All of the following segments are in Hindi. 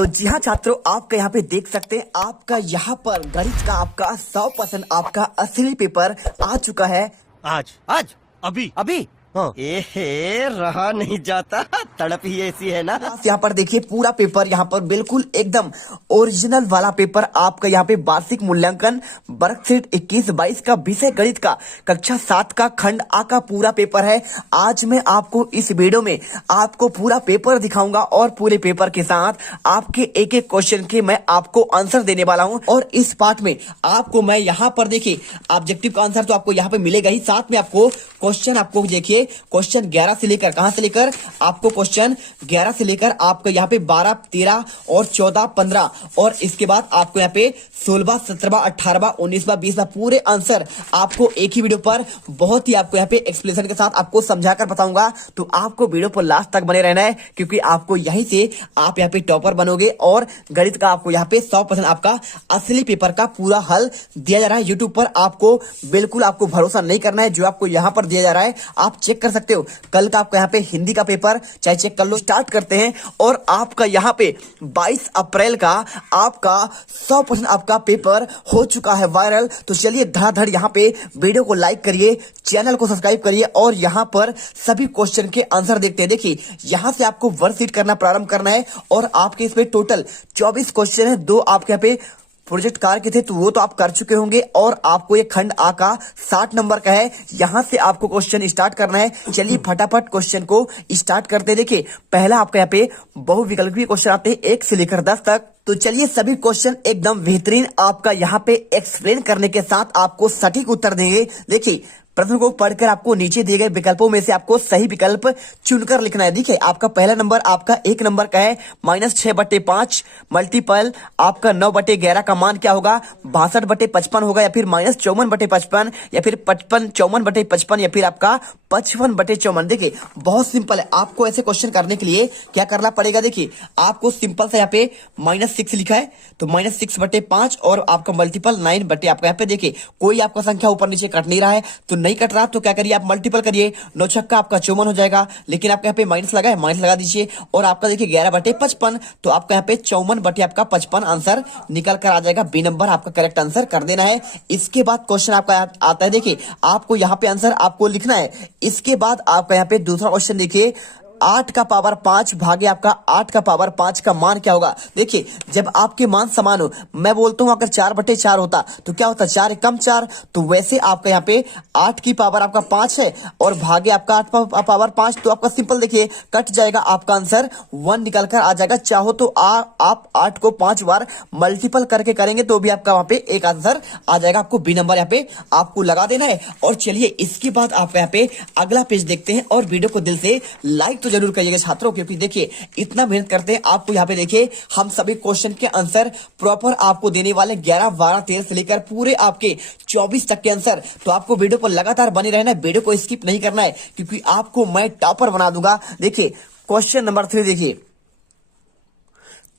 तो जी हाँ छात्रों, आपका यहाँ पे देख सकते हैं आपका यहाँ पर गणित का आपका 100% आपका असली पेपर आ चुका है। आज आज अभी अभी हाँ। एहे रहा नहीं जाता, तड़प ही ऐसी है ना। यहाँ पर देखिए पूरा पेपर यहाँ पर बिल्कुल एकदम ओरिजिनल वाला पेपर आपका यहाँ पे वार्षिक मूल्यांकन वर्कशीट 21-22 का विषय गणित का कक्षा 7 का खंड आ का पूरा पेपर है। आज मैं आपको इस वीडियो में आपको पूरा पेपर दिखाऊंगा और पूरे पेपर के साथ आपके एक एक क्वेश्चन के मैं आपको आंसर देने वाला हूं। और इस पार्ट में आपको मैं यहाँ पर देखिए ऑब्जेक्टिव का आंसर तो आपको यहाँ पे मिलेगा ही, साथ में आपको क्वेश्चन आपको देखिए क्वेश्चन 11 से लेकर कहां से लेकर आपको क्वेश्चन 11 से लेकर आपको यहाँ पे 12, 13 और 14, 15 और इसके बाद आपको यहाँ पे 16, 17, 18, 19, 20 पूरे आंसर आपको एक ही वीडियो पर बहुत ही आपको यहाँ पे एक्सप्लेनेशन के साथ आपको समझाकर बताऊंगा। तो आपको वीडियो पर लास्ट तक बने रहना है, क्योंकि आपको यहीं से आप यहाँ पे टॉपर बनोगे और गणित का आपको यहाँ पे 100% आपका असली पेपर का पूरा हल दिया जा रहा है। यूट्यूब पर आपको बिल्कुल आपको भरोसा नहीं करना है, जो आपको यहाँ पर दिया जा रहा है आप चेक कर सकते हो। कल का आपका यहाँ पे हिंदी का पेपर चाहे चेक कर लो। स्टार्ट करते हैं और आपका यहाँ पे 22 अप्रैल का आपका 100% आपका पेपर हो चुका है वायरल। तो चलिए धड़ाधड़ यहाँ पे वीडियो को लाइक करिए, चैनल को सब्सक्राइब करिए और यहाँ पर सभी क्वेश्चन के आंसर देखते हैं। देखिए यहाँ से आपको वर्कशीट करना प्रारंभ करना है और आपके इसमें टोटल 24 क्वेश्चन है। 2 आपके यहाँ पे प्रोजेक्ट कार्य के थे तो वो तो आप कर चुके होंगे और आपको ये खंड आ का 60 नंबर का है। यहां से आपको क्वेश्चन स्टार्ट करना है। चलिए फटाफट क्वेश्चन को स्टार्ट करते हैं। देखिए पहला आपका यहाँ पे बहुविकल्पीय क्वेश्चन आते हैं 1 से लेकर 10 तक। तो चलिए सभी क्वेश्चन एकदम बेहतरीन आपका यहाँ पे एक्सप्लेन करने के साथ आपको सटीक उत्तर देंगे। देखिए प्रश्न को पढ़कर आपको नीचे दिए गए विकल्पों में से आपको सही विकल्प चुनकर लिखना है। देखिए आपका पहला नंबर आपका 1 नंबर का है -6/5 मल्टीपल आपका 9/11 का मान क्या होगा, 62/55 होगा या फिर -54/55 या फिर 54/55 या फिर आपका 55/54। देखिए बहुत सिंपल है। आपको ऐसे क्वेश्चन करने के लिए क्या करना पड़ेगा, देखिए आपको सिंपल से यहाँ पे -6 लिखा है तो -6/5 और आपका मल्टीपल 9 आपका यहाँ पे देखिए कोई आपका संख्या ऊपर नीचे कट नहीं रहा है तो नहीं कट रहा तो क्या करिए आप मल्टीपल करिए, 9 छक्का आपका 54 हो जाएगा। लेकिन आपके यहाँ पे माइनस लगा है, माइनस लगा दीजिए और आपका देखिए 11/55 तो आपका यहाँ पे 54/55 आंसर निकल कर आ जाएगा। बी नंबर आपका करेक्ट आंसर कर देना है। इसके बाद क्वेश्चन आपका आता है, देखिए आपको यहाँ पे आंसर आपको लिखना है। इसके बाद आपका यहाँ पे दूसरा क्वेश्चन देखिए 8 का पावर 5 भागे आपका 8 का पावर 5 का मान क्या होगा। देखिए जब आपके मान समान हो, मैं बोलता हूं अगर 4/4 होता तो क्या होता, 4 एकम 4, तो वैसे आपका यहाँ पे 8 की पावर आपका 5 है और भागे आपका 8 पावर 5 तो आपका सिंपल देखिए कट जाएगा, आपका आंसर 1 निकल कर आ जाएगा। चाहो तो आप 8 को 5 बार मल्टीपल करके करेंगे तो भी आपका वहां पे एक आंसर आ जाएगा। आपको बी नंबर यहाँ पे आपको लगा देना है। और चलिए इसके बाद आपका यहाँ पे अगला पेज देखते हैं और वीडियो को दिल से लाइक जरूर करिएगा छात्रों, क्योंकि देखिए इतना मेहनत करते हैं। आपको यहाँ पे देखिए हम सभी क्वेश्चन के आंसर प्रॉपर आपको देने वाले 11, 12, 13 से लेकर पूरे आपके 24 तक के आंसर। तो आपको वीडियो पर लगातार बने रहना है, वीडियो को स्किप नहीं करना है, क्योंकि आपको मैं टॉपर बना दूंगा। देखिए क्वेश्चन नंबर 3 देखिए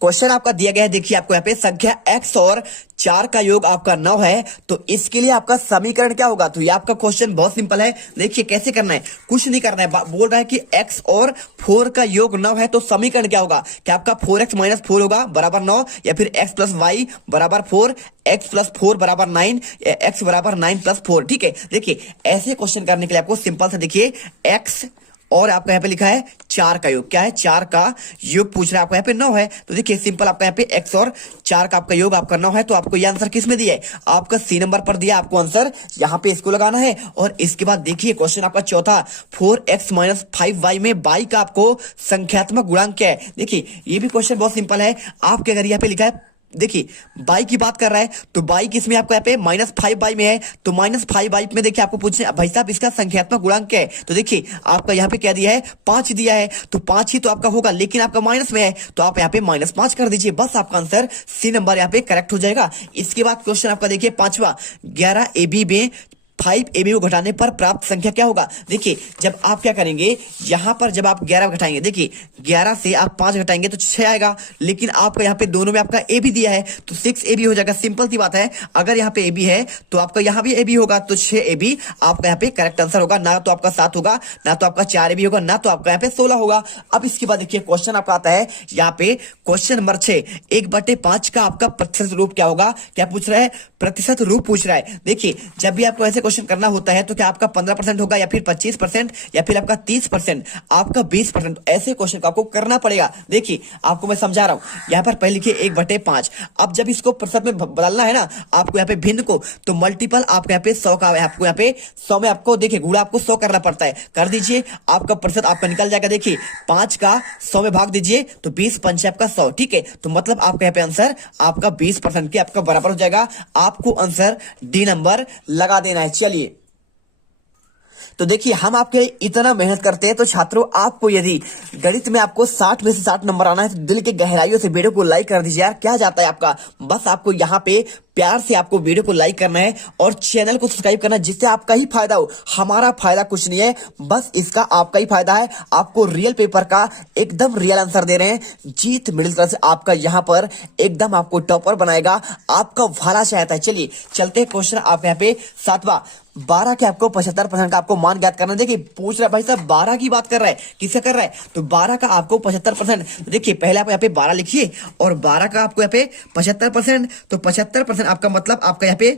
क्वेश्चन आपका दिया गया है। देखिए आपको यहाँ पे संख्या x और 4 का योग आपका 9 है तो इसके लिए आपका समीकरण क्या होगा। तो ये आपका क्वेश्चन बहुत सिंपल है। देखिए कैसे करना है, कुछ नहीं करना है, बोल रहा है कि x और 4 का योग 9 है तो समीकरण क्या होगा, क्या आपका 4x - 4 होगा बराबर 9 या फिर x + y बराबर 4, x + 4 बराबर 9 या x बराबर 9 + 4। ठीक है, देखिए ऐसे क्वेश्चन करने के लिए आपको सिंपल से देखिए x और आपका यहाँ पे लिखा है 4 का योग, क्या है 4 का योग पूछ रहा है, आपका यहाँ पे 9 है तो देखिए सिंपल आपका यहाँ पे x और 4 का आपका योग आपका 9 है तो आपको ये आंसर किस में दिया है, आपका सी नंबर पर दिया। आपको आंसर यहाँ पे इसको लगाना है। और इसके बाद देखिए क्वेश्चन आपका चौथा 4x - 5y में y का आपको संख्यात्मक गुणांक क्या है। देखिए ये भी क्वेश्चन बहुत सिंपल है। आपके अगर यहाँ पे लिखा है, देखिए बाई की बात कर रहा है तो बाई किसमें आपको यहाँ पे -5y में है तो -5y में देखिए आपको पूछना भाई साहब इसका संख्यात्मक गुणांक क्या है। तो देखिए आपका यहाँ पे क्या दिया है, 5 दिया है तो 5 ही तो आपका होगा, लेकिन आपका माइनस में है तो आप यहाँ पे -5 कर दीजिए, बस आपका आंसर सी नंबर यहाँ पे करेक्ट हो जाएगा। इसके बाद क्वेश्चन आपका देखिए पांचवा 11 AB में 5ab को घटाने पर प्राप्त संख्या क्या होगा। देखिए जब आप क्या करेंगे, यहाँ पर जब आप 11 घटाएंगे, देखिए 11 से आप 5 घटाएंगे तो 6 आएगा, लेकिन आपका यहाँ पे दोनों में आपका ए भी दिया है तो 6ab हो जाएगा। सिंपल सी बात है, अगर यहाँ पे ए बी है तो आपका यहाँ भी ए बी होगा, तो 6ab आपका यहाँ पे करेक्ट आंसर होगा। ना तो आपका 7 होगा, ना तो आपका 4ab होगा, ना तो आपका यहाँ पे 16 होगा। अब इसके बाद देखिए क्वेश्चन आपका आता है यहाँ पे क्वेश्चन नंबर 6, 1/5 का आपका प्रतिशत रूप क्या होगा। क्या पूछ रहा है, प्रतिशत रूप पूछ रहा है। देखिए जब भी आपको ऐसे क्वेश्चन करना होता है तो क्या आपका 15% होगा, या फिर 25%, या फिर आपका 30%, आपका 20%, ऐसे क्वेश्चन को आपको करना पड़ेगा। देखिए आपको मैं समझा रहा हूं, यहाँ पर पहले लिखिए 1/5। अब जब इसको प्रतिशत में बदलना है ना आपको यहाँ पे भिन्न को, तो मल्टीपल आपको यहाँ पे 100 का है, आपको यहाँ पे 100 में आपको देखिए गुणा आपको 100 करना पड़ता है, कर दीजिए, आपका प्रतिशत आपका निकल जाएगा। देखिए 5 का 100 में भाग दीजिए तो 20 पंचे आपका 100, ठीक है। तो मतलब आपका यहाँ पे आंसर आपका 20% के आपका बराबर हो जाएगा। आपको आंसर डी नंबर लगा देना है। चलिए तो देखिए हम आपके लिए इतना मेहनत करते हैं, तो छात्रों आपको यदि गणित में आपको 60 में से 60 नंबर आना है तो दिल के गहराइयों से वीडियो को लाइक कर दीजिए यार। क्या जाता है आपका, बस आपको यहाँ पे प्यार से आपको वीडियो को लाइक करना है और चैनल को सब्सक्राइब करना है, जिससे आपका ही फायदा हो। हमारा फायदा कुछ नहीं है, बस इसका आपका ही फायदा है। आपको रियल पेपर का एकदम रियल आंसर दे रहे हैं। जीत मिडिल क्लास से आपका यहाँ पर एकदम आपको टॉपर बनाएगा, आपका भला चाहता है। चलिए चलते हैं क्वेश्चन आप यहाँ पे 7वां, 12 के आपको 75% का आपको मान ज्ञात करना है। देखिए पूछ रहा है भाई साहब 12 की बात कर रहा है, किससे कर रहा है, तो 12 का आपको 75%। तो देखिए पहले आप यहाँ पे 12 लिखिए और 12 का आपको यहाँ पे 75%, तो 75% आपका मतलब आपका यहाँ पे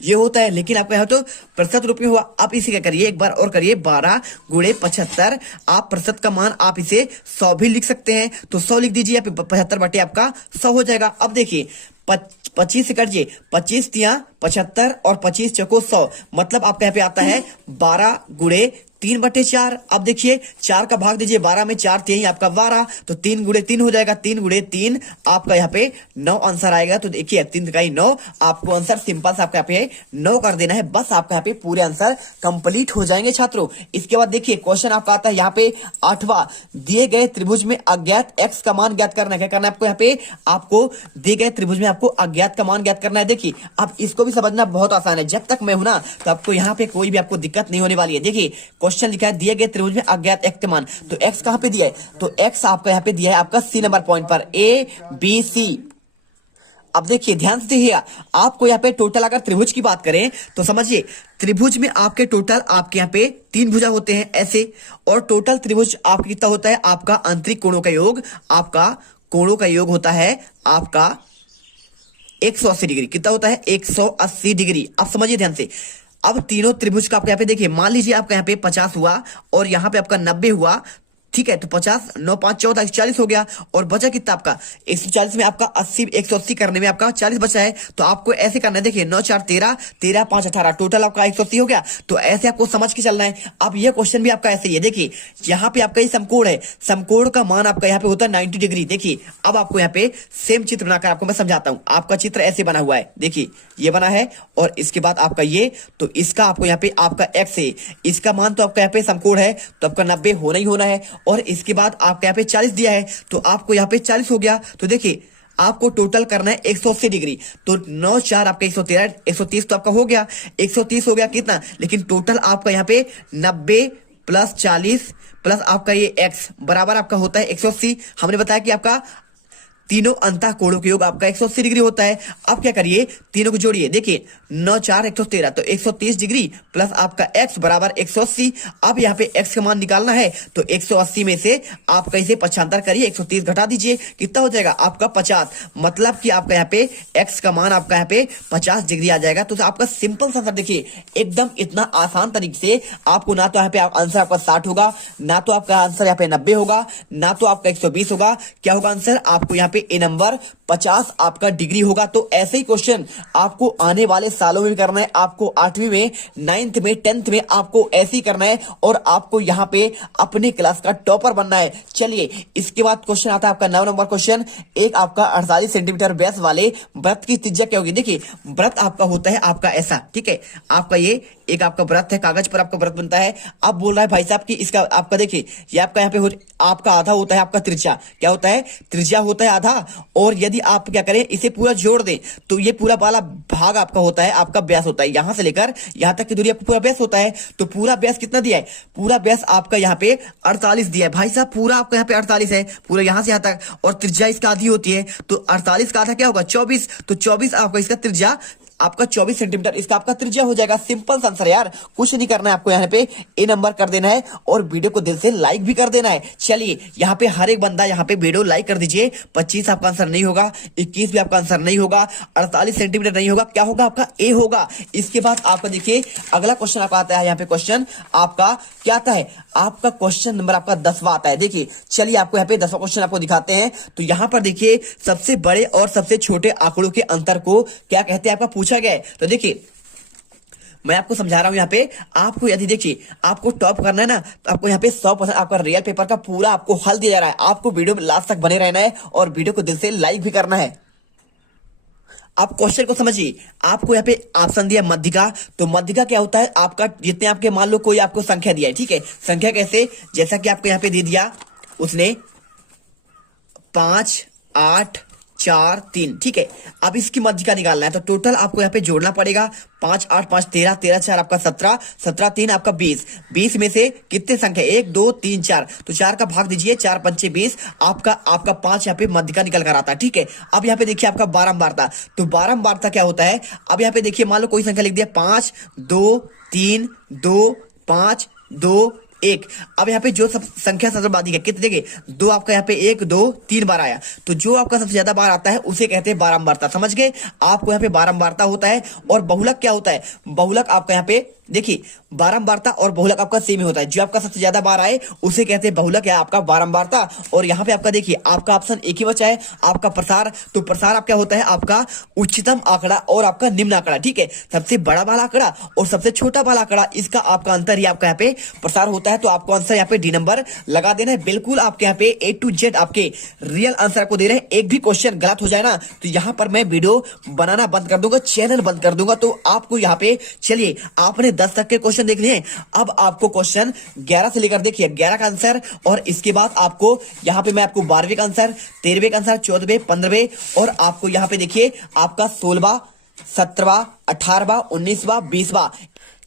ये होता है, लेकिन आपका यहाँ तो प्रतिशत रूप में हुआ। आप इसे क्या करिए, एक बार और करिए, 12 गुणे 75, आप प्रतिशत का मान आप इसे 100 भी लिख सकते हैं, तो 100 लिख दीजिए, 75 बटे आपका 100 हो जाएगा। अब देखिए 25 से कटिए, 25 तिया 75 और 25 चौको 100, मतलब आपका यहाँ पे आता है 12 गुणे 3/4। अब देखिए 4 का भाग दीजिए, 12 में 4 3 आपका 12, तो 3 गुणे 3 हो जाएगा, 3 गुणे 3 आपका यहाँ पे 9 आंसर आएगा। तो देखिए 3 का 9, आपको आंसर सिंपल सा आपका यहाँ पे 9 कर देना है, बस आपका यहाँ पे पूरे आंसर कंप्लीट हो जाएंगे छात्रों। इसके बाद देखिए क्वेश्चन आपका आता है यहाँ पे 8वां, दिए गए त्रिभुज में अज्ञात x का मान ज्ञात करना है। क्या करना है आपको, यहाँ पे आपको दिए गए त्रिभुज में आपको अज्ञात का मान ज्ञात करना है। देखिए अब इसको भी समझना बहुत आसान है, जब तक मैं हूं ना तो आपको यहाँ पे कोई भी आपको दिक्कत नहीं होने वाली है। देखिए क्वेश्चन लिखा है दिए गए त्रिभुज में अज्ञात x का मान, तो x कहां पे दिया है, तो x आपका यहाँ पे दिया है आपका सी नंबर पॉइंट पर, ABC। अब देखिए ध्यान से देखिए, आपको यहाँ पे टोटल अगर त्रिभुज की बात करें तो समझिए त्रिभुज में आपके टोटल आपके यहाँ पे 3 भुजा होते हैं ऐसे, और टोटल त्रिभुज आपका कितना होता है, आपका आंतरिक कोणों का योग, आपका कोणों का योग होता है आपका 180 डिग्री। कितना होता है, 180 डिग्री। अब समझिए ध्यान से, अब तीनों त्रिभुज का आपका यहाँ पे देखिए, मान लीजिए आपका यहाँ पे 50 हुआ और यहाँ पे आपका 90 हुआ, ठीक है, तो 50 9 5 14 140 हो गया, और बचा कितना आपका 140 में आपका 80 180 करने में आपका 40 बचा है। तो आपको ऐसे करना है, देखिए 9 4 13 13 5 18, टोटल आपका 180 हो गया। तो ऐसे आपको समझ के चलना है। अब ये क्वेश्चन भी आपका ऐसे ही है, देखिए यहाँ पे आपका ये समकोण है, समकोण का मान आपका यहाँ पे होता है 90 डिग्री। देखिए अब आपको यहाँ पे सेम चित्र बनाकर आपको मैं समझाता हूँ। आपका चित्र ऐसे बना हुआ है, देखिए ये बना है, और इसके बाद आपका ये, तो इसका आपको यहाँ पे आपका x है, इसका मान तो आपका यहाँ पे समकोण है तो आपका 90 होना ही होना है, और इसके बाद आपके यहाँ पे 40 दिया है तो आपको यहाँ पे 40 हो गया। तो देखिए आपको टोटल करना है 180 डिग्री, तो 9 4 आपका 113 130 तो आपका हो गया, 130 हो गया कितना, लेकिन टोटल आपका यहाँ पे 90 प्लस 40 प्लस आपका ये x बराबर आपका होता है 180। हमने बताया कि आपका तीनों अंतः कोणों के योग आपका 180 डिग्री होता है। अब क्या करिए, तीनों को जोड़िए, देखिए 9 4 113, तो 130 डिग्री प्लस आपका x बराबर 180। अब यहाँ पे x का मान निकालना है, तो 180 में से आपका इसे 75 करिए, 130 घटा दीजिए, कितना हो जाएगा आपका 50, मतलब कि आपका यहाँ पे x का मान आपका यहाँ पे 50 डिग्री आ जाएगा। तो आपका सिंपल सा आंसर देखिए, एकदम इतना आसान तरीके से आपको, ना तो यहाँ पे आंसर आपका 60 होगा, ना तो आपका आंसर यहाँ पे 90 होगा, ना तो आपका 120 होगा, क्या होगा आंसर आपको यहाँ पे ए नंबर 50 आपका डिग्री होगा। तो ऐसे ही क्वेश्चन आपको आने वाले सालों में भी करना है, आपको 8वीं में 9th में 10th में आपको ऐसे ही करना है, और आपको यहाँ पे अपने क्लास का टॉपर बनना है। चलिए इसके बाद क्वेश्चन आता है आपका 9 नंबर क्वेश्चन, एक आपका 48 सेंटीमीटर व्यास वाले वृत्त की त्रिज्या क्या होगी। देखिए वृत्त आपका होता है आपका ऐसा, ठीक है, आपका ये एक आपका वृत्त है, कागज पर आपका वृत्त बनता है। अब बोल रहा है भाई साहब कि इसका आपका देखिए ये आपका यहाँ पे आपका आधा होता है आपका त्रिज्या, क्या होता है, त्रिज्या होता है आधा, और यदि आप क्या करें, इसे पूरा जोड़ दें तो ये पूरा वाला भाग आपका होता है, आपका व्यास होता है, यहां से लेकर यहां तक की दूरी आपका पूरा व्यास होता है। तो पूरा व्यास कितना दिया है, पूरा व्यास आपका यहाँ पे 48 दिया है भाई साहब, पूरा आपका यहाँ पे 48 है, पूरा यहां से यहां तक, और त्रिज्या इसका आधी होती है, तो 48 का आधा क्या होगा 24, तो 24 आपका इसका त्रिज्या, आपका 24 सेंटीमीटर इसका आपका त्रिज्या हो जाएगा। सिंपल सा आंसर यार, कुछ नहीं करना है आपको, यहाँ पे ए नंबर कर देना है और वीडियो को दिल से लाइक भी कर देना है। चलिए यहाँ पे हर एक बंदा यहाँ पे वीडियो लाइक कर दीजिए। 25 आपका आंसर नहीं होगा, 21 भी आपका आंसर नहीं होगा, 48 सेंटीमीटर नहीं होगा, क्या होगा आपका ए होगा। इसके बाद आपका देखिए अगला क्वेश्चन आपका आता है, यहाँ पे क्वेश्चन आपका क्या आता है, आपका क्वेश्चन नंबर आपका 10वां आता है। देखिए चलिए आपको यहाँ पे 10वां क्वेश्चन आपको दिखाते हैं। तो यहाँ पर देखिए सबसे बड़े और सबसे छोटे आंकड़ों के अंतर को क्या कहते हैं आपका पूछा गया है। तो देखिए मैं आपको समझा रहा हूं, यहाँ पे आपको यदि देखिए आपको टॉप करना है ना, तो आपको यहाँ पे 100% आपका रियल पेपर का पूरा आपको हल दिया जा रहा है। आपको वीडियो में लास्ट तक बने रहना है और वीडियो को दिल से लाइक भी करना है। आप क्वेश्चन को समझिए, आपको यहाँ पे ऑप्शन दिया मध्यिका, तो मध्यिका क्या होता है, आपका जितने आपके मान लो कोई आपको संख्या दिया है, ठीक है, संख्या कैसे, जैसा कि आपको यहाँ पे दे दिया उसने 5 8 4 3, ठीक है। अब इसकी मध्यिका निकालना है तो टोटल आपको यहाँ पे जोड़ना पड़ेगा, 5 8 5 13, 13 4 आपका 17, 17 3 आपका 20, 20 में से कितने संख्या 1 2 3 4, तो 4 का भाग दीजिए, 4 पंचे 20, आपका 5 यहाँ पे मध्यिका निकल कर आता है, ठीक है। अब यहाँ पे देखिए आपका बारंबारता, तो बारंबारता क्या होता है, अब यहाँ पे देखिए मान लो कोई संख्या लिख दिया 5 2 3 2 5 2 1, अब यहाँ पे जो सब संख्या सर्वाधिक है कितने देखिए 2, आपका यहाँ पे 1 2 3 बार आया, तो जो आपका सबसे ज्यादा बार आता है उसे कहते हैं बारंबारता। समझ गए, आपको यहाँ पे बारंबारता होता है। और बहुलक क्या होता है, बहुलक आपका यहाँ पे देखिए बारंबारता और बहुलक आपका सेम ही होता है, जो आपका सबसे ज्यादा बार आए उसे कहते हैं बहुलक या आपका बारंबारता। और यहाँ पे आपका देखिए आपका ऑप्शन एक ही बचा है, आपका प्रसार, तो प्रसार आपका होता है आपका उच्चतम आंकड़ा और आपका निम्न आंकड़ा, ठीक है, सबसे बड़ा वाला आंकड़ा और सबसे छोटा वाला आंकड़ा, इसका आपका अंतर ही आपका यहाँ पे प्रसार होता है। तो आपको आंसर यहाँ पे डी नंबर लगा देना है। बिल्कुल आपके यहाँ पे A to Z आपके रियल आंसर को दे रहे हैं, एक भी क्वेश्चन गलत हो जाए ना तो यहाँ पर मैं वीडियो बनाना बंद कर दूंगा, चैनल बंद कर दूंगा। तो आपको यहाँ पे चलिए आपने 10 तक के क्वेश्चन देख लिए, अब आपको क्वेश्चन 11 से लेकर देखिए 11 का आंसर, और इसके बाद आपको यहाँ पे मैं आपको 12वें का आंसर, 13वें का आंसर, 14वें, 15वें, और आपको यहाँ पे देखिए आपका 16वां, 17वां, 18वां, 19वां, 20वां।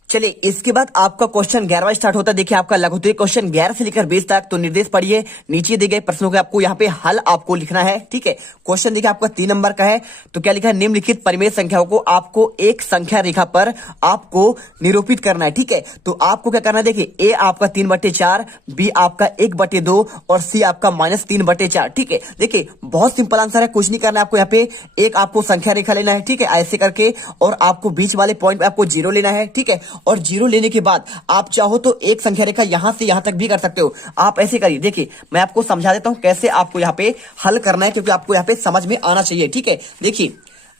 चलिए इसके बाद आपका क्वेश्चन 11वां स्टार्ट होता है। देखिए आपका लघुत्तरीय क्वेश्चन 11 से लेकर 20 तक। तो निर्देश पढ़िए, नीचे दिए गए प्रश्नों के आपको यहाँ पे हल आपको लिखना है, ठीक है। क्वेश्चन देखिए आपका 3 नंबर का है, तो क्या लिखा है, निम्नलिखित परिमेय संख्याओं को आपको एक संख्या रेखा पर आपको निरूपित करना है, ठीक है। तो आपको क्या करना है, देखिए ए आपका 3/4, बी आपका 1/2 और सी आपका -3/4, ठीक है। देखिए बहुत सिंपल आंसर है, कुछ नहीं करना है आपको, यहाँ पे एक आपको संख्या रेखा लेना है, ठीक है, ऐसे करके, और आपको बीच वाले पॉइंट पे आपको 0 लेना है, ठीक है। और 0 लेने के बाद आप चाहो तो एक संख्या रेखा यहां से यहां तक भी कर सकते हो, आप ऐसे करिए। देखिए मैं आपको समझा देता हूं कैसे आपको यहाँ पे हल करना है, क्योंकि आपको यहाँ पे समझ में आना चाहिए, ठीक है। देखिए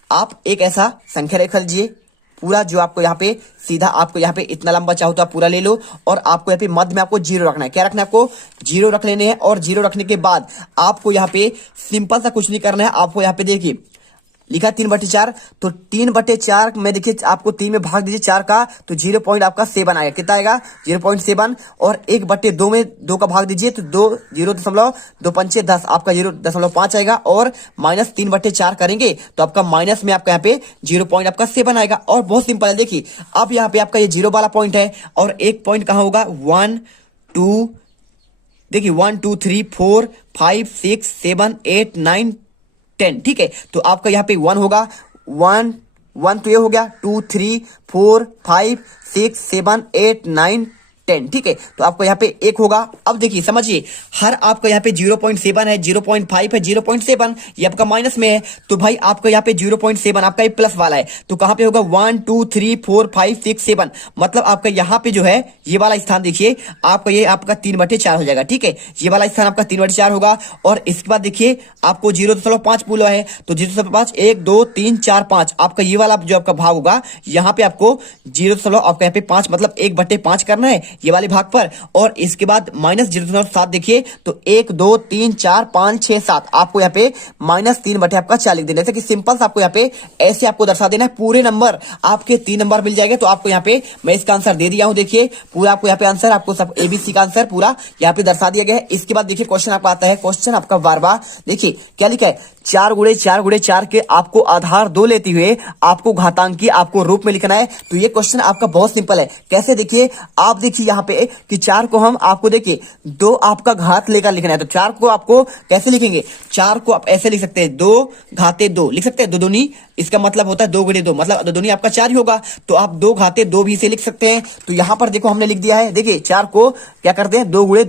आप एक ऐसा संख्या रेखा लीजिए, पूरा जो आपको यहाँ पे सीधा आपको यहाँ पे इतना लंबा चाहो तो आप पूरा ले लो, और आपको यहाँ पे मध्य में आपको 0 रखना है। क्या रखना है आपको, 0 रख लेने हैं। और 0 रखने के बाद आपको यहाँ पे सिंपल सा कुछ नहीं करना है, आपको यहाँ पे देखिए लिखा 3/4, तो 3/4 में देखिए आपको 3 में भाग दीजिए 4 का, तो 0 पॉइंट आपका 7 आएगा, कितना आएगा 0.7, और 1/2 में 2 का भाग दीजिए तो 0.2 पंचे 10, आपका 0.5 आएगा, और -3/4 करेंगे तो आपका माइनस में आपका यहाँ पे 0 पॉइंट आपका 7 आएगा। और बहुत सिंपल है, देखिए अब यहाँ पे आपका ये 0 वाला पॉइंट है, और एक पॉइंट कहाँ होगा, 1 2, देखिए 1 2 3 4 5 6 7 8 9 10, ठीक है। तो आपका यहाँ पे 1 होगा, 1 1 तो ये हो गया, 2 3 4 5 6 7 8 9 10, ठीक है। तो आपको यहाँ पे 1 होगा। अब देखिए समझिए, हर आपका यहाँ पे 0.7 है, 0.5 है, 0.7 ये आपका माइनस में है, तो भाई आपका यहाँ पे 0.7 आपका ये प्लस वाला है, तो कहाँ पे होगा 1 2 3 4 5 6 7, मतलब आपका यहाँ पे जो है ये वाला स्थान देखिए आपका ये आपका 3/4 हो जाएगा, ठीक है। ये वाला स्थान आपका 3/4 होगा। और इसके बाद देखिए आपको 0.5 बोला है, तो 0.5 1 2 3 4 5 आपका ये वाला जो आपका भाग होगा, यहाँ पे आपको 0 आपका यहाँ पे 5 मतलब 1/5 करना है। ये वाले भाग पर, और इसके बाद -0.7 देखिए तो 1 2 3 4 5 6 7 आपको यहाँ पे -3/4 लिख देना। जैसे कि सिंपल सा आपको यहाँ पे ऐसे आपको दर्शा देना है। पूरे नंबर आपके 3 नंबर मिल जाएंगे। तो आपको यहाँ पे मैं इसका आंसर दे दिया हूं। देखिए पूरा आपको यहाँ पे आंसर, आपको सब ABC का आंसर पूरा यहाँ पे दर्शा दिया गया है। इसके बाद देखिए क्वेश्चन आपका आता है, क्वेश्चन आपका 12वां। देखिए क्या लिखा है, 4 गुणे 4 गुणे 4 के आपको आधार 2 लेते हुए आपको घातांकी आपको रूप में लिखना है। तो ये क्वेश्चन आपका बहुत सिंपल है। कैसे, देखिए आप देखिए यहाँ पे कि 4 को हम आपको देखिए 2 आपका घात लेकर लिखना है। तो 4 को आपको कैसे लिखेंगे, 4 को आप ऐसे लिख सकते हैं, 2 घाते 2 लिख सकते हैं। 2 दूनी, इसका मतलब होता है 2 गुणे 2, मतलब 2 दूनी आपका 4 ही होगा। तो आप 2 घाते 2 भी से लिख सकते हैं। तो यहां पर देखो हमने लिख दिया है। देखिए 4 को क्या करते हैं, 2 गुणे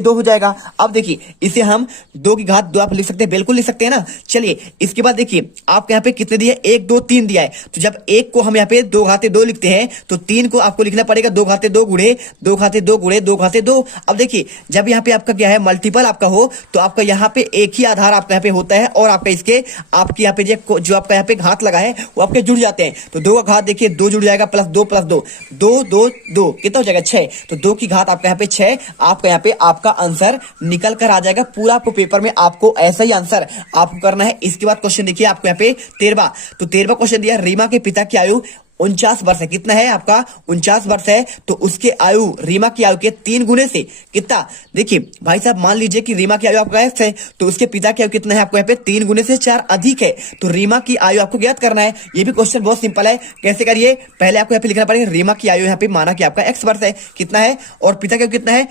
2 हो जाएगा। अब देखिए इसे हम 2 की घात 2 आप लिख सकते हैं, बिल्कुल लिख सकते हैं ना। चलिए इसके बाद देखिए आपके यहाँ पे कितने दिए, 1 2 3 दिया है। तो जब 1 को हम यहाँ पे 2 घाते 2 लिखते हैं तो 3 को आपको लिखना पड़ेगा 2 घाते 2 गुणे 2 घाते 2 गुणे 2 घाते 2। अब देखिए जब यहाँ पे आपका क्या है, मल्टीपल आपका हो तो आपका यहाँ पे एक ही आधार आपका यहाँ पे होता है, और आपका इसके आपके यहाँ पे जो आपका यहाँ पे घात लगा है वो आपके जुड़ जाते हैं। तो 2 का घात देखिए 2 जुड़ जाएगा, प्लस 2 प्लस 2 2 2 2 कितना हो जाएगा, 6। तो 2 की घात आपका यहाँ पे 6, आपका यहाँ पे आपका आंसर निकल कर आ जाएगा। पूरा आपको पेपर में आपको ऐसा ही आंसर आपको करना है। इसके बाद क्वेश्चन देखिए आपको यहाँ पे 13वां। तो 13वां क्वेश्चन दिया, रीमा के पिता की आयु 49 वर्ष है। कितना है आपका, 49 वर्ष है। तो उसके आयु, रीमा की आयु के 3 गुने से कितना, देखिए भाई साहब मान लीजिए कि रीमा की आयु आपका X है, तो उसके पिता की आयु कितना है आपको यहाँ पे 3 गुने से 4 अधिक है। तो रीमा की आयु आपको ज्ञात करना है। ये भी क्वेश्चन बहुत सिंपल है। कैसे करिए, पहले आपको यहाँ पे लिखना पड़ेगा रीमा की आयु, यहाँ पे माना कि आपका X वर्ष है, कितना है, और पिता की आयु कितना है,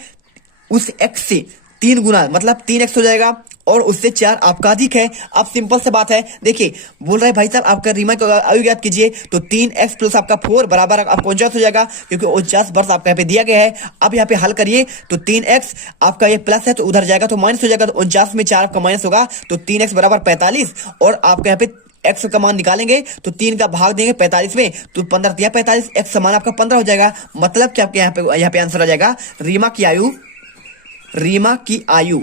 उस X से 3 गुना मतलब 3x हो जाएगा, और उससे 4 आपका अधिक है। अब सिंपल से बात है, देखिए बोल रहे हैं भाई साहब आपका रीमा को आयु ज्ञात कीजिए। तो 3x प्लस आपका 4 बराबर आपका 49 हो जाएगा, क्योंकि 49 वर्ष आपका यहाँ पे दिया गया है। अब यहाँ पे हल करिए तो 3x आपका ये प्लस है तो उधर जाएगा तो माइनस हो जाएगा। तो 49 में 4 आपका माइनस होगा, तो 3x बराबर 45, और आपका यहाँ पे x का मान निकालेंगे तो 3 का भाग देंगे 45 में, तो 15 या 45, x समान आपका 15 हो जाएगा। मतलब कि आपके यहाँ पे आंसर आ जाएगा रीमा की आयु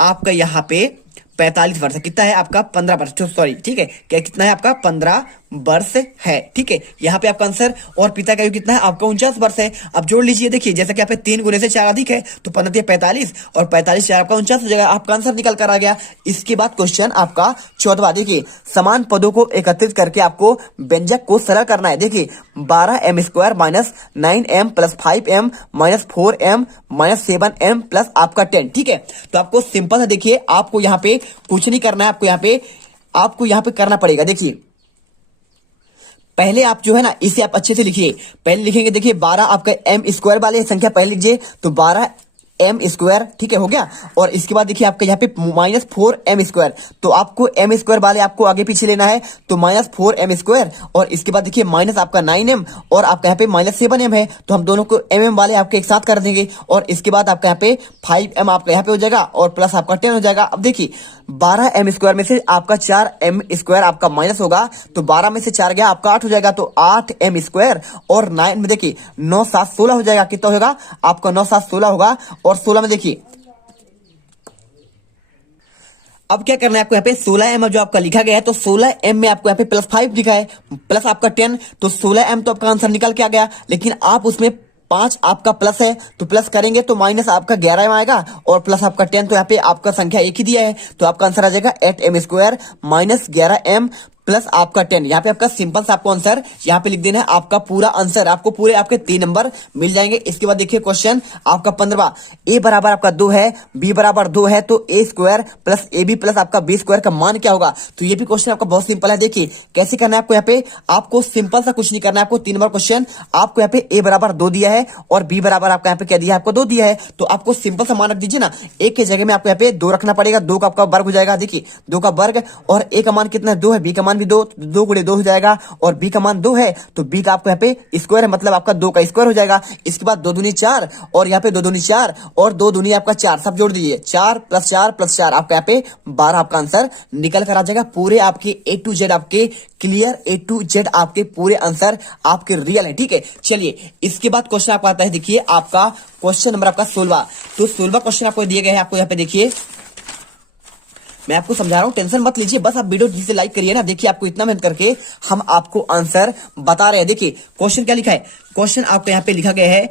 आपका यहाँ पे 45 वर्ष है। कितना है आपका, 15 वर्ष, सॉरी ठीक है, क्या कितना है आपका, 15 वर्ष है। ठीक है, यहाँ पे आपका आंसर, और पिता का आयु कितना है आपका 49 वर्ष है। अब जोड़ लीजिए, देखिए जैसे कि यहाँ पे 3 गुने से 4 अधिक है, तो 15 45, और 45 4 आपका 49 हो जाएगा। आपका आंसर निकल कर आ गया। इसके बाद क्वेश्चन आपका 14वां, देखिए समान पदों को एकत्रित करके आपको व्यंजक को सरल करना है। देखिए 12m² minus 9m plus 5m minus 4m minus 7m plus आपका 10। ठीक है, तो आपको सिंपल है, देखिए आपको यहाँ पे कुछ नहीं करना है, आपको यहाँ पे करना पड़ेगा। देखिए पहले आप जो है ना इसे आप अच्छे से लिखिए। पहले लिखेंगे, देखिए 12 आपका m² वाले संख्या पहले लीजिए, तो 12m², ठीक है, हो गया। और इसके बाद देखिए आपका यहाँ पे -4m², तो आपको m² वाले आपको आगे पीछे लेना है, तो -4m², और इसके बाद देखिए माइनस आपका 9m, और आपका यहाँ पे -7m है, तो हम दोनों को mm वाले आपके एक साथ कर देंगे। और इसके बाद आपका यहाँ पे 5m आपका यहाँ पे हो जाएगा, और प्लस आपका 10 हो जाएगा। अब देखिए 12m² में से आपका 4m² आपका माइनस होगा, तो 12 में से 4 गया आपका 8 हो जाएगा, तो 8m², और 9 में देखिए 9 7 16 हो जाएगा। कितना होगा आपका, 9 7 16 होगा। और 16 में देखिए अब क्या करना है आपको, यहाँ पे 16m जो आपका लिखा गया है, तो 16m में आपको यहाँ पे +5 लिखा है, प्लस आपका 10, तो 16m तो आपका आंसर निकल के आ गया। लेकिन आप उसमें 5 आपका प्लस है, तो प्लस करेंगे तो माइनस आपका 11m आएगा, और प्लस आपका 10, तो यहाँ पे आपका संख्या एक ही दिया है, तो आपका आंसर आ जाएगा 8m² माइनस 11m प्लस आपका 10। यहाँ पे आपका सिंपल सा आपको आंसर यहाँ पे लिख देना है। आपका पूरा आंसर आपको पूरे आपके 3 नंबर मिल जाएंगे। इसके बाद देखिए क्वेश्चन आपका 15वां, a बराबर आपका 2 है, b बराबर 2 है, तो a² प्लस ab प्लस आपका b² का मान क्या होगा। तो ये भी क्वेश्चन आपका बहुत सिंपल है। देखिए कैसे करना है आपको, यहाँ पे आपको सिंपल सा कुछ नहीं करना है। आपको 3 नंबर क्वेश्चन, आपको यहाँ पे a बराबर 2 दिया है, और b बराबर आपका यहाँ पे क्या दिया है, आपको 2 दिया है, तो आपको सिंपल सा मान रख दीजिए ना। एक के जगह में आपको यहाँ पे 2 रखना पड़ेगा, 2 का आपका वर्ग हो जाएगा। देखिए 2 का वर्ग, और a का मान कितना है, 2 है, b का मान भी 2, 2 गुणे 2 हो जाएगा, और b का मान 2 है, तो b का आपको यहाँ पे स्क्वायर है, मतलब आपका 2 का स्क्वायर हो जाएगा। इसके बाद 2 दूनी 4, और यहाँ पे 2 दूनी 4, और 2 दूनी आपका 4, सब जोड़ दीजिए, 4 प्लस 4 प्लस 4, आपका यहाँ पे 12 आपका आंसर निकल कर आ जाएगा। पूरे आपके A to Z आपके क्लियर, A to Z आपके पूरे आंसर आपके रियल है। ठीक है, चलिए इसके बाद क्वेश्चन आपका आता है, देखिए आपका क्वेश्चन नंबर आपका 16वां। तो 16वां क्वेश्चन आपको दिए गए हैं, आपको यहाँ पे देखिए मैं आपको समझा रहा हूं, टेंशन मत लीजिए, बस आप वीडियो जिसे लाइक करिए ना। देखिए आपको इतना मेहनत करके हम आपको आंसर बता रहे हैं। देखिए क्वेश्चन क्या लिखा है, क्वेश्चन आपको यहाँ पे लिखा गया है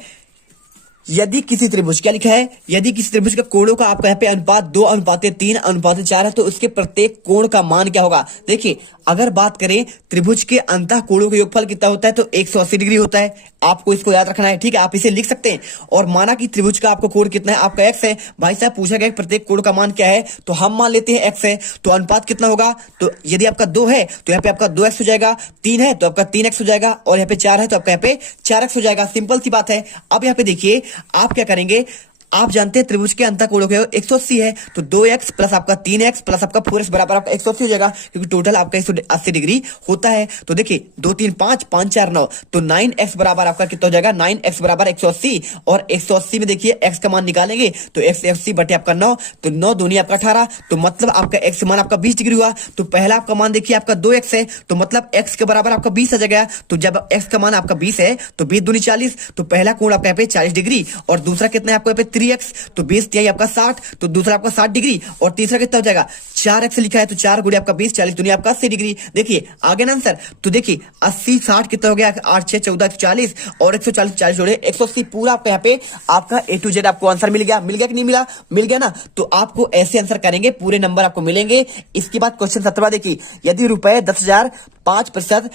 यदि किसी त्रिभुज, क्या लिखा है, यदि किसी त्रिभुज का कोणों का आपका यहाँ पे अनुपात 2:3:4 है तो उसके प्रत्येक कोण का मान क्या होगा। देखिए अगर बात करें त्रिभुज के अंतः कोणों का योगफल कितना होता है तो 180 डिग्री होता है। आपको इसको याद रखना है, ठीक है, आप इसे लिख सकते हैं। और माना कि त्रिभुज का आपको कोण कितना है, आपका x है। भाई साहब पूछा गया प्रत्येक कोण का मान क्या है, तो हम मान लेते हैं x है। तो अनुपात कितना होगा, तो यदि आपका 2 है तो यहाँ पे आपका 2x हो जाएगा, 3 है तो आपका 3x हो जाएगा, और यहाँ पे 4 है तो आपका यहाँ पे 4x हो जाएगा। सिंपल सी बात है। अब यहाँ पे देखिए आप क्या करेंगे, आप जानते हैं त्रिभुज के अंतः कोणों का 180 है, तो 2x प्लस आपका 3x प्लस आपका 4x बराबर आपका 180 हो जाएगा, क्योंकि टोटल आपका 180 डिग्री होता है। तो देखिए 2 3 5 5 4 9, तो 9x बराबर आपका कितना हो जाएगा, 9x बराबर 180। और 180 में देखिए x का मान निकालेंगे तो 180 बटे आपका 9, तो 9 दूनी आपका 18, तो मतलब आपका x मान आपका 20 डिग्री हुआ। तो पहला आपका मान देखिए आपका 2x है, तो मतलब x के बराबर आपका 20 आ जाएगा। तो जब x का मान आपका 20 है तो 20 दूनी 40, तो पहला कोण आपका यहाँ पे 40 डिग्री, और दूसरा कितना है आपको यहाँ पे 3x, तो 20 तिहाई आपका 60, तो दूसरा आपका 60 डिग्री, और तीसरा कितना हो जाएगा 4x लिखा है, तो 4 गुणे आपका 20, 40 दुनिया आपका 80 डिग्री। देखिए आगे ना आंसर, तो देखिए 80 60 कितना हो गया, 8 6 14 140, और 140 40 जोड़े 180, पूरा आपका यहाँ पे आपका A to Z आपको आंसर मिल गया। मिल गया कि नहीं मिला, मिल गया ना। तो आपको ऐसे आंसर करेंगे, पूरे नंबर आपको मिलेंगे। इसके बाद क्वेश्चन 17 देखिए, यदि रुपए 10,000 5%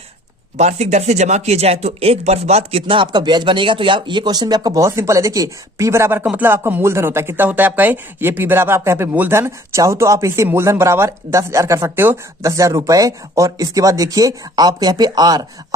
वार्षिक दर से जमा किए जाए तो एक वर्ष बाद कितना आपका ब्याज बनेगा। तो यार ये क्वेश्चन भी आपका बहुत सिंपल है। देखिए P बराबर का मतलब आपका मूलधन होता है, कितना होता है आपका ये P बराबर आपका यहाँ पे मूलधन, चाहो तो आप इसे मूलधन बराबर 10,000 कर सकते हो, 10,000 रुपए। और इसके बाद देखिए आपके यहाँ पे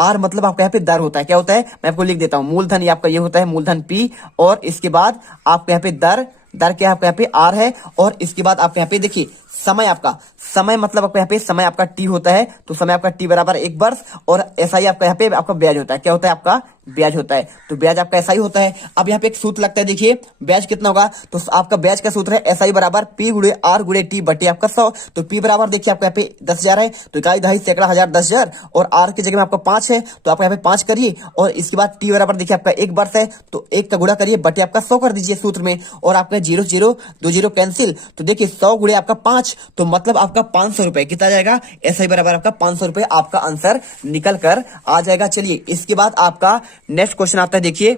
R मतलब आपका यहाँ पे दर होता है, क्या होता है मैं आपको लिख देता हूँ। मूलधन ये आपका ये होता है मूलधन P, और इसके बाद आपके यहाँ पे दर क्या आपका यहाँ पे R है। और इसके बाद आपके यहाँ पे देखिए समय, आपका समय मतलब आपका यहाँ पे समय आपका T होता है, तो समय आपका T बराबर 1 वर्ष, और SI आपका यहाँ पे आपका ब्याज होता है, क्या होता है आपका ब्याज होता है, तो ब्याज आपका SI होता है। अब यहाँ पे एक सूत्र लगता है, देखिए ब्याज कितना होगा, तो आपका ब्याज का सूत्र है SI बराबर P गुणे R गुणे T बटे आपका 100। तो P बराबर देखिए आपका यहाँ पे 10,000 है, तो इकाई दहाई सैकड़ा हजार 10,000, और R की जगह में आपका 5 है, तो आपका यहाँ पे 5 करिए, और इसके बाद T बराबर देखिए आपका 1 वर्ष है, तो 1 का गुणा करिए बटे आपका 100 कर दीजिए सूत्र में, और आपका 0 0 2 0 कैंसिल, तो देखिए 100 गुणे आपका 5, तो मतलब आपका 500 रुपए कितना जाएगा, SI बराबर आपका 500 रुपए आपका आंसर निकल कर आ जाएगा। चलिए इसके बाद आपका नेक्स्ट क्वेश्चन आता है, देखिए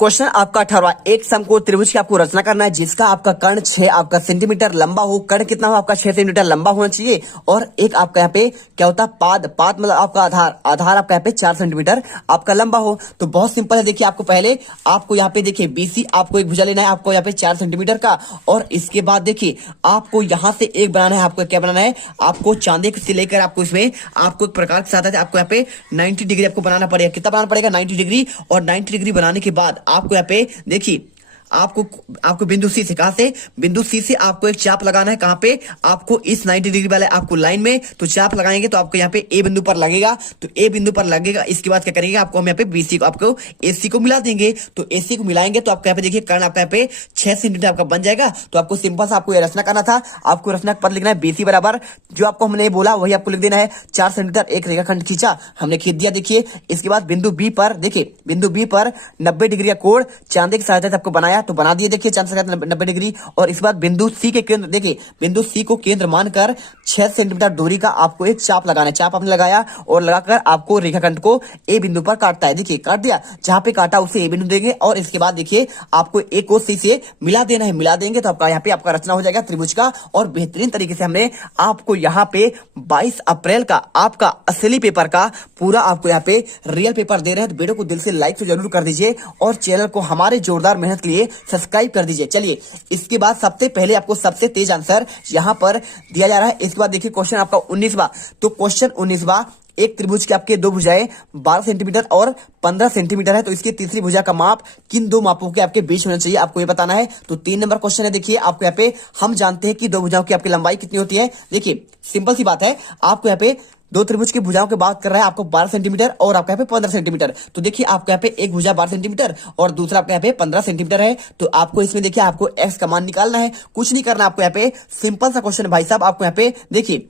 क्वेश्चन आपका 18, एक समकोण त्रिभुज की आपको रचना करना है जिसका आपका कर्ण 6 आपका सेंटीमीटर लंबा हो। कर्ण कितना हो आपका 6 सेंटीमीटर लंबा होना चाहिए, और एक आपका यहाँ पे क्या होता है पाद मतलब आपका आधार आपका यहाँ पे 4 सेंटीमीटर आपका लंबा हो। तो बहुत सिंपल है, देखिए आपको पहले आपको यहाँ पे देखिए BC आपको एक भुजा लेना है आपको यहाँ पे 4 सेंटीमीटर का, और इसके बाद देखिए आपको यहाँ से एक बनाना है, आपको क्या बनाना है, आपको चांदी से लेकर आपको इसमें आपको एक प्रकार के साथ आपको यहाँ पे 90 डिग्री आपको बनाना पड़ेगा। कितना बनाना पड़ेगा 90 डिग्री, और 90 डिग्री बनाने के बाद आपको यहाँ पे देखिए आपको बिंदु सी से, कहां से, बिंदु सी से आपको एक चाप लगाना है, कहां पे, आपको इस 90 डिग्री वाले आपको लाइन में, तो चाप लगाएंगे तो आपको यहाँ पे ए बिंदु पर लगेगा, तो ए बिंदु पर लगेगा। इसके बाद क्या करेंगे, आपको हम यहाँ पे BC को आपको AC को मिला देंगे, तो AC को मिलाएंगे तो आपको यहाँ पे देखिए कर्ण आपका यहाँ पे 6 सेंटीमीटर आपका बन जाएगा। तो आपको सिंपल सा आपको ये रचना करना था, आपको रचना पद लिखना है BC बराबर जो आपको हमने बोला वही आपको लिख देना है, 4 सेंटीमीटर एक रेखाखंड खींचा, हमने खींच दिया। देखिए इसके बाद बिंदु B पर, देखिए बिंदु B पर 90 डिग्री का कोण चांदी की सहायता से आपको बनाया, तो बना दिए देखिए 90 डिग्री। और इस बार बिंदु सी के केंद्र, देखिए बिंदु सी को केंद्र मानकर 6 सेंटीमीटर दूरी का आपको एक चाप लगाना है। चाप आपने लगाया और लगाकर आपको रेखाखंड को ए बिंदु पर काटता है। देखिए काट दिया, जहां पे काटा उसे ए बिंदु देंगे, और इसके बाद देखिए आपको ए को सी से मिला देना है। मिला देंगे तो आपका यहाँ पे आपका रचना हो जाएगा त्रिभुज का। और बेहतरीन तरीके से हमने आपको यहाँ पे 22 अप्रैल का आपका असली पेपर का पूरा आपको यहाँ पे रियल पेपर दे रहे हैं। तो वीडियो को दिल से लाइक तो जरूर कर दीजिए, और चैनल को हमारे जोरदार मेहनत के लिए सब्सक्राइब कर दीजिए। चलिए इसके बाद सबसे पहले आपको सबसे तेज आंसर यहां पर दिया जा रहा है। इसके बाद देखिए क्वेश्चन आपका 19वां, तो क्वेश्चन 19वां, एक त्रिभुज के आपके दो भुजाएं 12 सेंटीमीटर और 15 सेंटीमीटर है, तो इसकी तीसरी भुजा का माप किन दो मापों के आपके बीच होना चाहिए, आपको ये बताना है। तो 3 नंबर क्वेश्चन है। देखिए आपको यहाँ पे हम जानते हैं कि दो भुजाओं की आपकी लंबाई कितनी होती है। देखिए सिंपल सी बात है, आपको यहाँ पे दो त्रिभुज की भुजाओं की बात कर रहा है, आपको 12 सेंटीमीटर और आपका यहाँ पे 15 सेंटीमीटर। तो देखिए आपके यहाँ पे एक भुजा 12 सेंटीमीटर और दूसरा आपके यहाँ पे 15 सेंटीमीटर है। तो आपको इसमें देखिए आपको x का मान निकालना है, कुछ नहीं करना आपको यहाँ पे, सिंपल सा क्वेश्चन भाई साहब। आपको यहाँ पे देखिए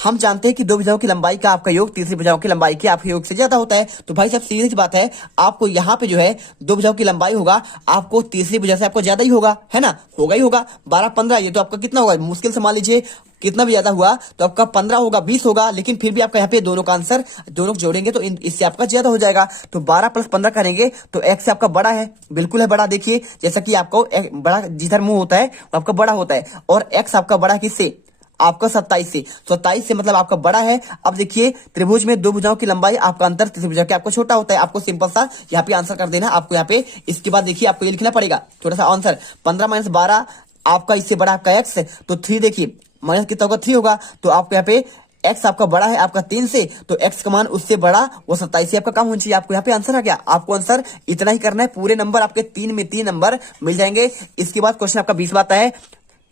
हम जानते हैं कि दो भुजाओं की लंबाई का आपका योग तीसरी भुजाओं की लंबाई के आपके योग से ज्यादा होता है। तो भाई साहब सीधी सी बात है, आपको यहाँ पे जो है दो भुजाओं की लंबाई होगा आपको तीसरी भुजा से आपको ज्यादा ही होगा, है ना, होगा ही होगा। 12-15 ये तो आपका कितना होगा, मुश्किल से मान लीजिए कितना भी ज्यादा हुआ तो आपका 15 होगा, 20 होगा, लेकिन फिर भी आपका यहाँ पे दोनों का आंसर दोनों जोड़ेंगे तो इससे आपका ज्यादा हो जाएगा। तो 12 + 15 करेंगे तो x से आपका बड़ा है, बिल्कुल है बड़ा। देखिए जैसा कि आपको बड़ा जिधर मुंह होता है वो आपका बड़ा होता है, और x आपका बड़ा है किससे, आपका 27 से। 27 से मतलब आपका बड़ा है। अब देखिए त्रिभुज में दो भुजाओं की लंबाई आपका अंतर त्रिभुज के आपको छोटा होता है। आपको सिंपल सा यहाँ पे आंसर कर देना आपको यहाँ पे। इसके बाद देखिए आपको ये लिखना पड़ेगा छोटा सा आंसर, 15 - 12 आपका इससे बड़ा आपका x, तो 3 देखिए माइनस कितना होगा, 3 होगा। तो आपको यहाँ पे x आपका बड़ा है आपका 3 से, तो x का मान उससे बड़ा वो 27 से आपका कम होना चाहिए। आपको यहाँ पे आंसर आ गया। आपको आंसर इतना ही करना है, पूरे नंबर आपके 3 में 3 नंबर मिल जाएंगे। इसके बाद क्वेश्चन आपका 20 आता है,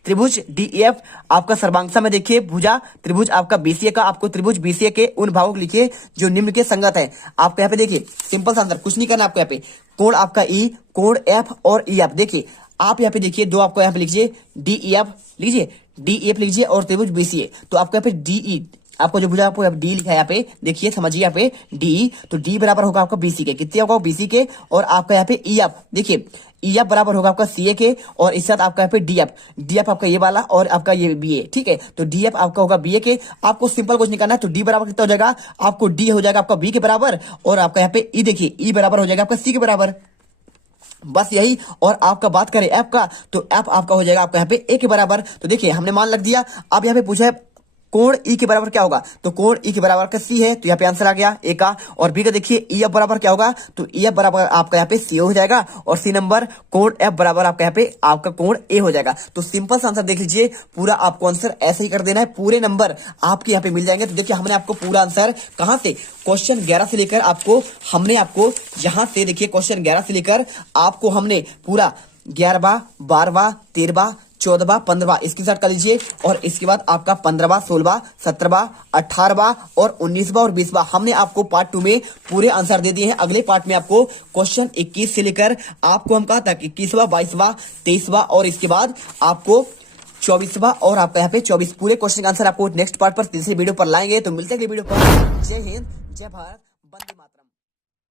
त्रिभुज DEF आपका सर्वांगसा में देखिए भुजा त्रिभुज आपका BCA का, आपको त्रिभुज BCA के उन भागों को लिखिए जो निम्न के संगत है। आपको यहाँ पे देखिए सिंपल सा आंसर, कुछ नहीं करना आपको यहाँ पे। कोण आपका E, कोण F और EF, देखिए आप यहाँ पे देखिए दो आपको यहाँ पे लिखिए DEF लीजिए, DEF लीजिए और त्रिभुज BCA। तो आपको यहाँ पे DE आपको जो भुजा आपको डी लिखा है यहाँ पे देखिए, समझिए यहाँ पे डी, तो डी बराबर होगा आपका BC के, कितने होगा BC के, और आपका यहाँ पे EF देखिए EF बराबर होगा आपका CA के, और इस साथ आपका यहाँ पे DF आपका ये वाला और आपका ये BA, ठीक है। तो DF आपका होगा BA के। आपको सिंपल कुछ नहीं करना है, तो D बराबर कितना हो जाएगा, आपको D हो जाएगा आपका B के बराबर, और आपका यहाँ पे E देखिए E बराबर हो जाएगा आपका C के बराबर, बस यही। और आपका बात करें F का, तो F आपका हो जाएगा आपका यहाँ पे A के बराबर। तो देखिए हमने मान लग दिया। अब यहाँ पे पूछा है कोण E के बराबर क्या होगा, तो कोण E के बराबर का C है, तो यहाँ पे आंसर आ गया A का। और B का देखिए EF बराबर क्या होगा, तो EF बराबर आपका यहाँ पे C हो जाएगा, और C नंबर कोण F बराबर आपका यहाँ पे आपका कोण A हो जाएगा। तो सिंपल सा आंसर देख लीजिए, पूरा आपको आंसर ऐसे ही कर देना है, पूरे नंबर आपके यहाँ पे मिल जाएंगे। तो देखिए हमने आपको पूरा आंसर कहाँ से, क्वेश्चन 11 से लेकर आपको हमने आपको यहाँ से देखिए क्वेश्चन 11 से लेकर आपको हमने पूरा 11वां 12वां 13वां 14वां 15वां इसके साथ कर लीजिए, और इसके बाद आपका 15वां 16वां 17वां 18वां और 19वां और 20वां हमने आपको पार्ट 2 में पूरे आंसर दे दिए हैं। अगले पार्ट में आपको क्वेश्चन 21 से लेकर आपको हम कहा था 21वां 22वां 23वां और इसके बाद आपको 24वां और आपका यहाँ पे 24 पूरे क्वेश्चन का आंसर आपको नेक्स्ट पार्ट पर तीसरे वीडियो पर लाएंगे। तो मिलते हैं अगले वीडियो पर। जय हिंद, जय भारत, वंदे मातरम।